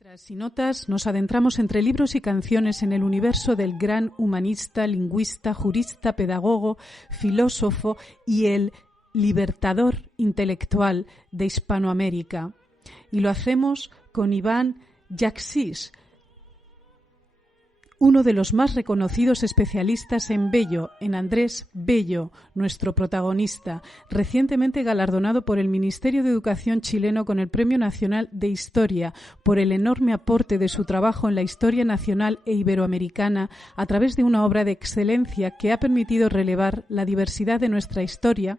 Letras y notas nos adentramos entre libros y canciones en el universo del gran humanista, lingüista, jurista, pedagogo, filósofo y el libertador intelectual de Hispanoamérica. Y lo hacemos con Iván Yaxís, uno de los más reconocidos especialistas en Bello, en Andrés Bello, nuestro protagonista, recientemente galardonado por el Ministerio de Educación chileno con el Premio Nacional de Historia por el enorme aporte de su trabajo en la historia nacional e iberoamericana a través de una obra de excelencia que ha permitido relevar la diversidad de nuestra historia,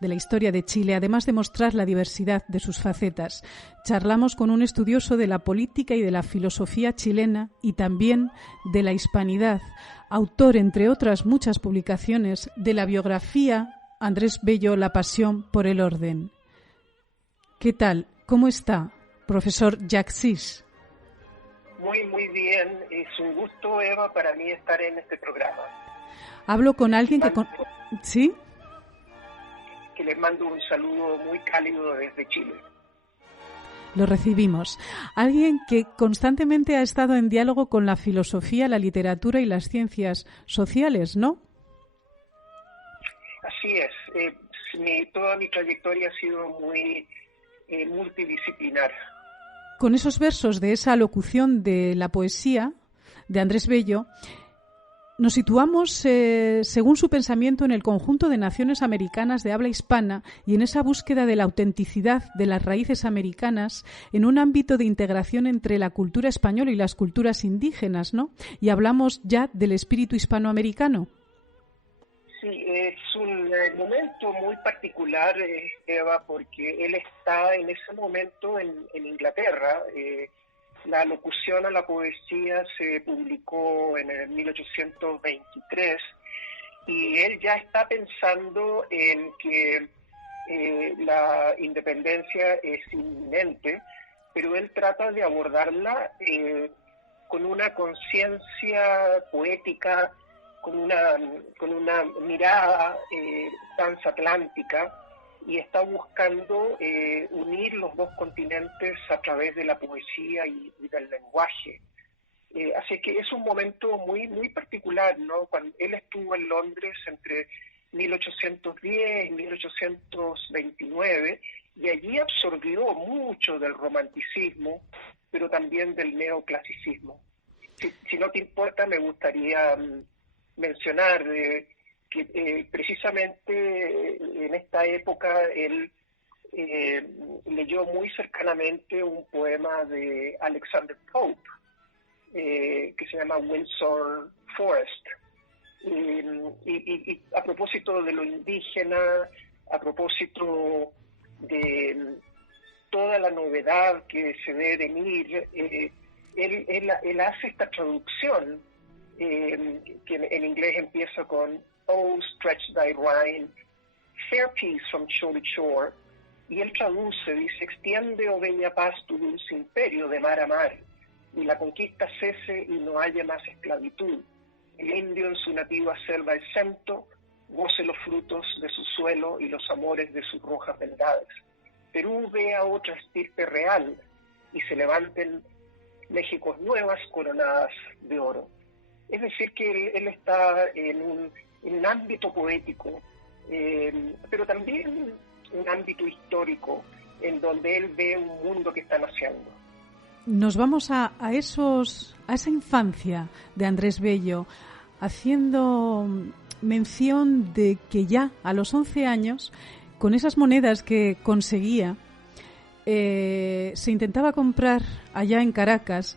de la historia de Chile, además de mostrar la diversidad de sus facetas. Charlamos con un estudioso de la política y de la filosofía chilena y también de la hispanidad, autor, entre otras muchas publicaciones, de la biografía Andrés Bello, La pasión por el orden. ¿Qué tal? ¿Cómo está, profesor Yaxís? Muy bien. Es un gusto, Eva, para mí estar en este programa. Hablo con alguien que... ¿Sí? Que les mando un saludo muy cálido desde Chile. Lo recibimos. Alguien que constantemente ha estado en diálogo con la filosofía, la literatura y las ciencias sociales, ¿no? Así es. Toda mi trayectoria ha sido muy multidisciplinar. Con esos versos de esa locución de la poesía de Andrés Bello, nos situamos, según su pensamiento, en el conjunto de naciones americanas de habla hispana y en esa búsqueda de la autenticidad de las raíces americanas en un ámbito de integración entre la cultura española y las culturas indígenas, ¿no? Y hablamos ya del espíritu hispanoamericano. Sí, es un momento muy particular, Eva, porque él está en ese momento en Inglaterra. La locución a la poesía se publicó en el 1823 y él ya está pensando en que la independencia es inminente, pero él trata de abordarla con una conciencia poética, con una mirada transatlántica, y está buscando unir los dos continentes a través de la poesía y del lenguaje. Así que es un momento muy particular, ¿no? Cuando él estuvo en Londres entre 1810 y 1829, y allí absorbió mucho del romanticismo, pero también del neoclasicismo. Si no te importa, me gustaría mencionar que precisamente en esta época él leyó muy cercanamente un poema de Alexander Pope que se llama Windsor Forest. Y a propósito de lo indígena, a propósito de toda la novedad que se debe venir, él hace esta traducción que en inglés empieza con "Oh, stretch thy Rhine, fair peace from shore to shore", y él traduce, dice: "Extiende, oh bella paz, tu dulce imperio de mar a mar, y la conquista cese y no haya más esclavitud. El indio en su nativa selva exento, goce los frutos de su suelo y los amores de sus rojas beldades. Perú vea otra estirpe real, y se levanten Méxicos nuevas coronadas de oro". Es decir, que él está en un ámbito poético, pero también un ámbito histórico, en donde él ve un mundo que está naciendo. Nos vamos a esa infancia de Andrés Bello, haciendo mención de que ya a los 11 años, con esas monedas que conseguía, se intentaba comprar allá en Caracas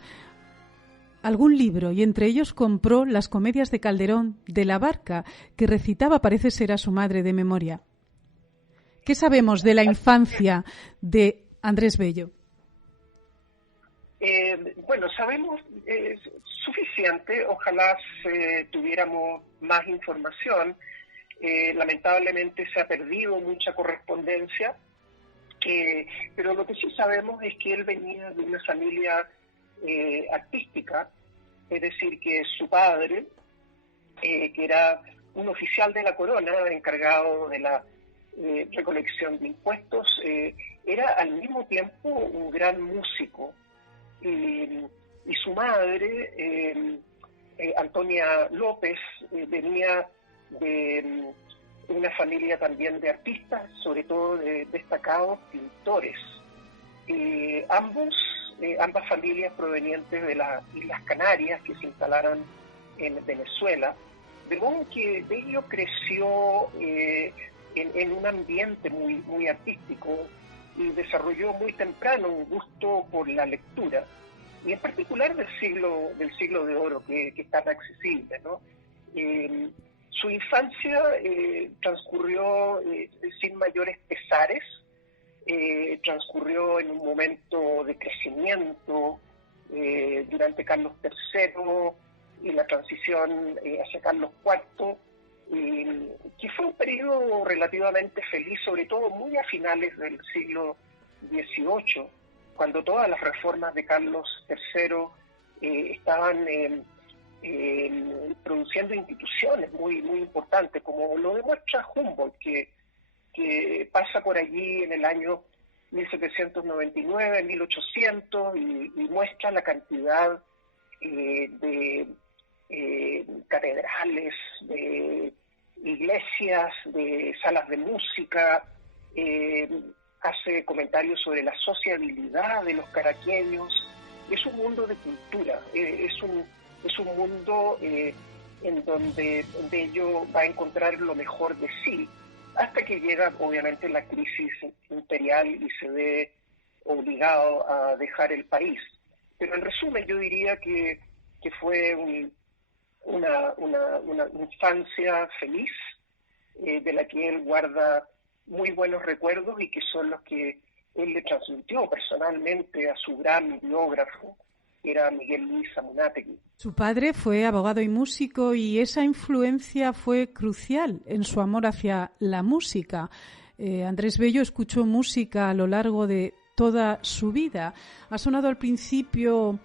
algún libro, y entre ellos compró las comedias de Calderón de la Barca, que recitaba, parece ser, a su madre de memoria. ¿Qué sabemos de la infancia de Andrés Bello? Bueno, sabemos suficiente. Ojalá tuviéramos más información. Lamentablemente se ha perdido mucha correspondencia, pero lo que sí sabemos es que él venía de una familia artística, es decir, que su padre, que era un oficial de la corona encargado de la recolección de impuestos, era al mismo tiempo un gran músico. y su madre, Antonia López, venía de una familia también de artistas, sobre todo de destacados pintores. Ambas familias provenientes de las Islas Canarias, que se instalaron en Venezuela, de modo que Bello creció en un ambiente muy artístico y desarrolló muy temprano un gusto por la lectura, y en particular del siglo de oro, que es tan accesible, ¿no? Su infancia transcurrió sin mayores pesares, transcurrió en un momento de crecimiento durante Carlos III y la transición hacia Carlos IV, que fue un periodo relativamente feliz, sobre todo muy a finales del siglo XVIII, cuando todas las reformas de Carlos III estaban produciendo instituciones muy importantes, como lo demuestra Humboldt, que pasa por allí en el año 1799, 1800, y muestra la cantidad de catedrales, de iglesias, de salas de música, hace comentarios sobre la sociabilidad de los caraqueños. Es un mundo de cultura, es un mundo en donde Bello va a encontrar lo mejor de sí, hasta que llega obviamente la crisis imperial y se ve obligado a dejar el país. Pero en resumen yo diría que fue una infancia feliz, de la que él guarda muy buenos recuerdos y que son los que él le transmitió personalmente a su gran biógrafo, que era Miguel Luis Amunátegui. Su padre fue abogado y músico, y esa influencia fue crucial en su amor hacia la música. Andrés Bello escuchó música a lo largo de toda su vida. Ha sonado al principio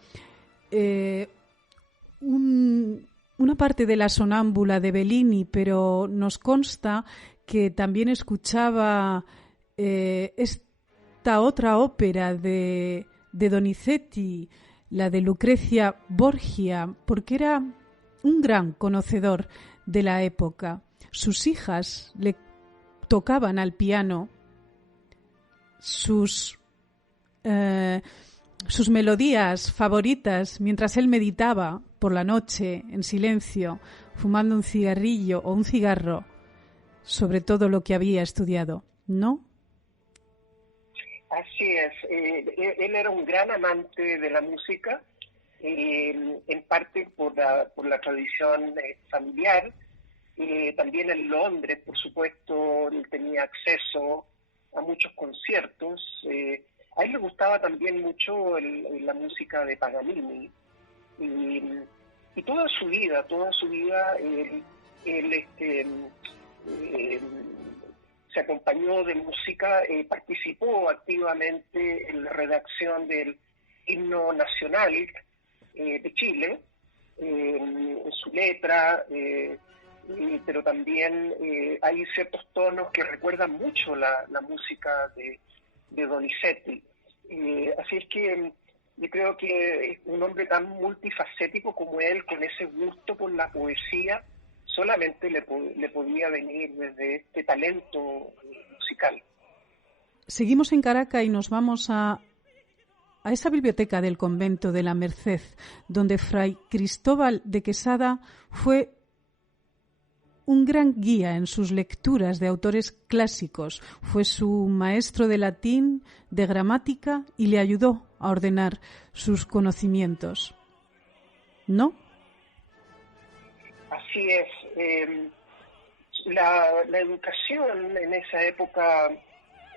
una parte de La Sonámbula de Bellini, pero nos consta que también escuchaba esta otra ópera de Donizetti, la de Lucrecia Borgia, porque era un gran conocedor de la época. Sus hijas le tocaban al piano sus melodías favoritas mientras él meditaba por la noche en silencio, fumando un cigarrillo o un cigarro sobre todo lo que había estudiado, ¿no? Así es. Él era un gran amante de la música, en parte por la tradición familiar. También en Londres, por supuesto, él tenía acceso a muchos conciertos. A él le gustaba también mucho la música de Paganini. Y toda su vida, él se acompañó de música, participó activamente en la redacción del himno nacional de Chile, en su letra, pero también hay ciertos tonos que recuerdan mucho la música de Donizetti. Así es que yo creo que un hombre tan multifacético como él, con ese gusto por la poesía, solamente le podía venir desde este talento musical. Seguimos en Caracas y nos vamos a esa biblioteca del convento de la Merced, donde Fray Cristóbal de Quesada fue un gran guía en sus lecturas de autores clásicos. Fue su maestro de latín, de gramática, y le ayudó a ordenar sus conocimientos, ¿no? Así es. La educación en esa época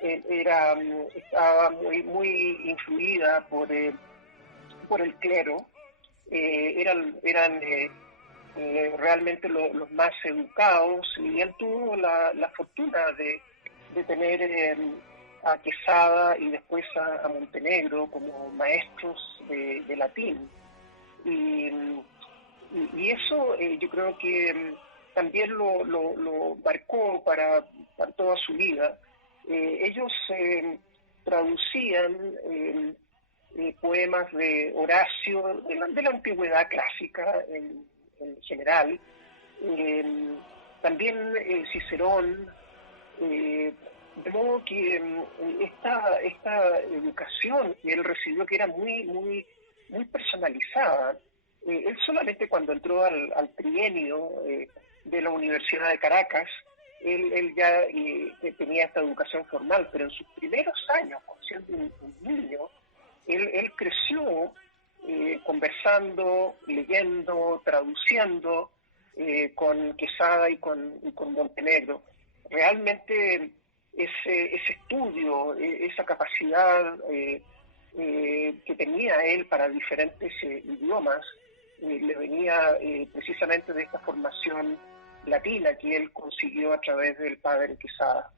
estaba muy influida por el clero. Eran realmente los más educados, y él tuvo la fortuna de tener a Quesada y después a Montenegro como maestros de latín. Y eso yo creo que también lo marcó para toda su vida. Ellos traducían poemas de Horacio, de la antigüedad clásica en general, también Cicerón, de modo que esta educación que él recibió, que era muy personalizada, él solamente cuando entró al trienio de la Universidad de Caracas, él ya tenía esta educación formal, pero en sus primeros años, siendo un niño, él creció conversando, leyendo, traduciendo con Quesada y con Montenegro. Realmente ese estudio, esa capacidad que tenía él para diferentes idiomas, le venía precisamente de esta formación latina que él consiguió a través del padre Quesada.